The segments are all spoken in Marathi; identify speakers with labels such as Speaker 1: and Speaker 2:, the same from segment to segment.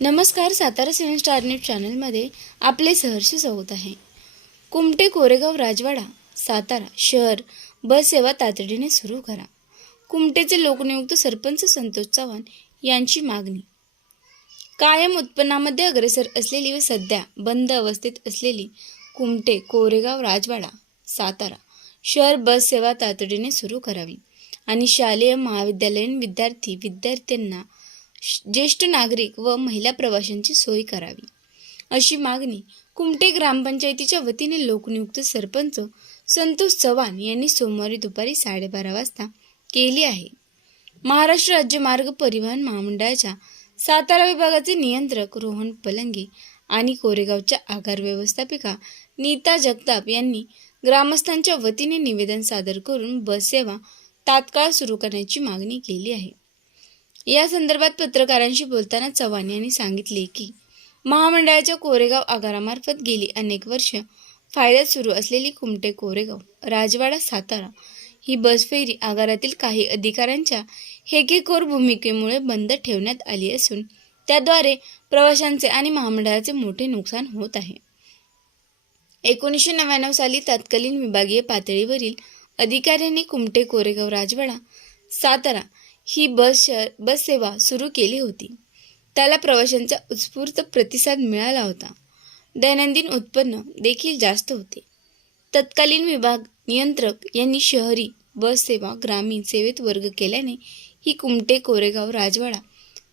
Speaker 1: नमस्कार सातारा सेवन स्टार न्यूज चॅनलमध्ये आपले सहर्ष स्वागत आहे. कुमटे कोरेगाव राजवाडा सातारा शहर बस सेवा तातडीने सुरू करा. कुमटेचे लोकनियुक्त सरपंच संतोष चव्हाण यांची मागणी. कायम उत्पन्नामध्ये अग्रेसर असलेली व सध्या बंद अवस्थेत असलेली कुमटे कोरेगाव राजवाडा सातारा शहर बस सेवा तातडीने सुरू करावी आणि शालेय महाविद्यालयीन विद्यार्थी विद्यार्थ्यांना ज्येष्ठ नागरिक व महिला प्रवाशांची सोय करावी. अशी मागणी कुमटे ग्रामपंचायतीच्या वतीने लोकनियुक्त सरपंच संतोष चव्हाण यांनी सोमवारी दुपारी साडेबारा वाजता केली आहे. महाराष्ट्र राज्य मार्ग परिवहन महामंडळाच्या सातारा विभागाचे नियंत्रक रोहन पलंगे आणि कोरेगावच्या आगार व्यवस्थापिका नीता जगताप यांनी ग्रामस्थांच्या वतीने निवेदन सादर करून बससेवा तात्काळ सुरू करण्याची मागणी केली आहे. या संदर्भात पत्रकारांशी बोलताना चव्हाण यांनी सांगितले की महामंडळाच्या कोरेगाव आगारामार्फत गेली अनेक वर्ष फायद्यात सुरू असलेली कुमटे कोरेगाव राजवाडा सातारा ही बस फेरी आगारातील काही अधिकाऱ्यांच्या हेकेखोर भूमिकेमुळे बंद ठेवण्यात आली असून त्याद्वारे प्रवाशांचे आणि महामंडळाचे मोठे नुकसान होत आहे. एकोणीसशे नव्याण्णव साली तत्कालीन विभागीय पातळीवरील अधिकाऱ्यांनी कुमटे कोरेगाव राजवाडा सातारा ही बस शहर बस सेवा सुरू केली होती. त्याला प्रवाशांचा उत्स्फूर्त प्रतिसाद मिळाला होता. दैनंदिन उत्पन्न देखील जास्त होते. तत्कालीन विभाग नियंत्रक यांनी शहरी बस सेवा ग्रामीण सेवेत वर्ग केल्याने ही कुमटे कोरेगाव राजवाडा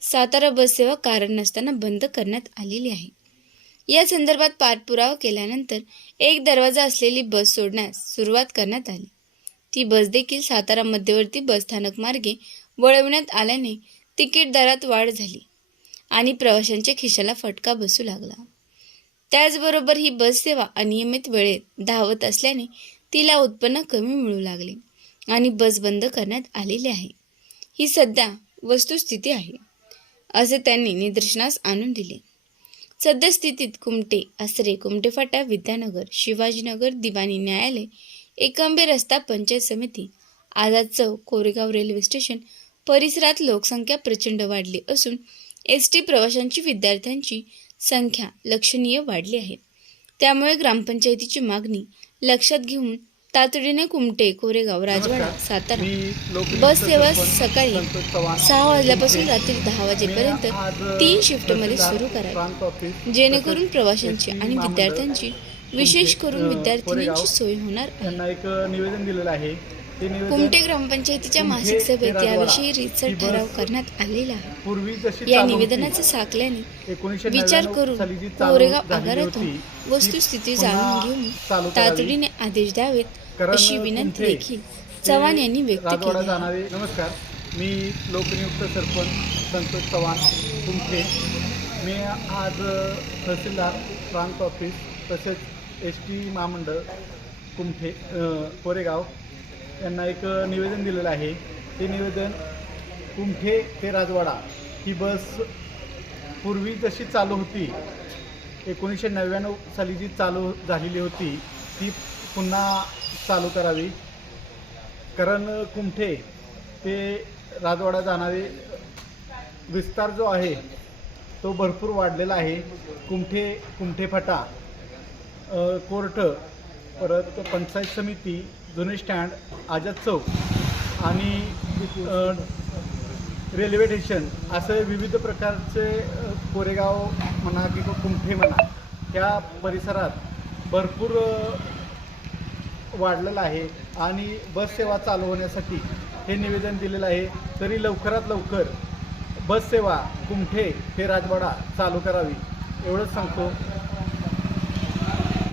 Speaker 1: सातारा बस सेवा कारण नसताना बंद करण्यात आलेली आहे. या संदर्भात पाठपुरावा केल्यानंतर एक दरवाजा असलेली बस सोडण्यास सुरुवात करण्यात आली. ती बस देखील सातारा मध्यवर्ती बसस्थानक मार्गे वळवण्यात आल्याने तिकीट दरात वाढ झाली आणि प्रवाशांच्या खिशाला फटका बसू लागला. त्याचबरोबर ही बस सेवा अनियमित वेळेत धावत असल्याने तिला उत्पन्न कमी मिळू लागले आणि बस बंद करण्यात आलेली आहे. ही सध्या वस्तुस्थिती आहे असे त्यांनी निदर्शनास आणून दिले. सद्यस्थितीत कुमटे आसरे कुमटे फाटा विद्यानगर शिवाजीनगर दिवाणी न्यायालय एकंबे रस्ता पंचायत समिती आझाद चौक कोरेगाव रेल्वे स्टेशन परिसरात लोकसंख्या प्रचंड वाढली असून एस टी प्रवाशांची विद्यार्थ्यांची संख्या लक्षणीय वाढली आहे. त्यामुळे ग्रामपंचायतीची मागणी लक्षात घेऊन तातडीने कुमटे कोरेगाव राजवाडा सातारा बस सेवा सकाळी. सहा वाजल्यापासून रात्री दहा वाजेपर्यंत तीन शिफ्टमध्ये सुरू करावी. जेणेकरून प्रवाशांची आणि विद्यार्थ्यांची विशेष करून विद्यार्थिनींची सोय होणार आहे. कुमटे ग्रामपंचायतीच्या मासिक सभेत याविषयी रीतसर ठराव करण्यात आलेला आहे. या निवेदनाचे साकल्याने
Speaker 2: 1999
Speaker 1: विचार करून कोरेगाव आगारातून वस्तुस्थिती जाणून घेऊन. तातडीने आदेश द्यावेत अशी विनंती देखील चव्हाण यांनी व्यक्त केली
Speaker 2: नमस्कार. मी लोकनियुक्त सरपंच संतोष चव्हाण कुमठे मी आज तहसीलदार प्रांत ऑफिस तसेच एस टी महामंडळ कुमठे कोरेगाव यांना एक निवेदन दिलेलं आहे. ते निवेदन कुमठे ते राजवाडा ही बस पूर्वी जशी चालू होती एकोणीसशे नव्याण्णव साली जी चालू झालेली होती ती पुन्हा चालू करावी. कारण कुमठे ते राजवाडा जाणारे विस्तार जो आहे तो भरपूर वाढलेला आहे. कुमठे कुमठे फाटा कोर्ट परत पंचायत समिती जुने स्टँड आझाद चौक आणि रेल्वे स्टेशन असे विविध प्रकारचे कोरेगाव म्हणा किंवा कुंठे म्हणा त्या परिसरात भरपूर वाढलेलं आहे आणि बस सेवा चालू होण्यासाठी हे निवेदन दिलेलं आहे. तरी लवकरात लवकर बस सेवा कुमठे ते राजवाडा चालू करावी एवढंच सांगतो.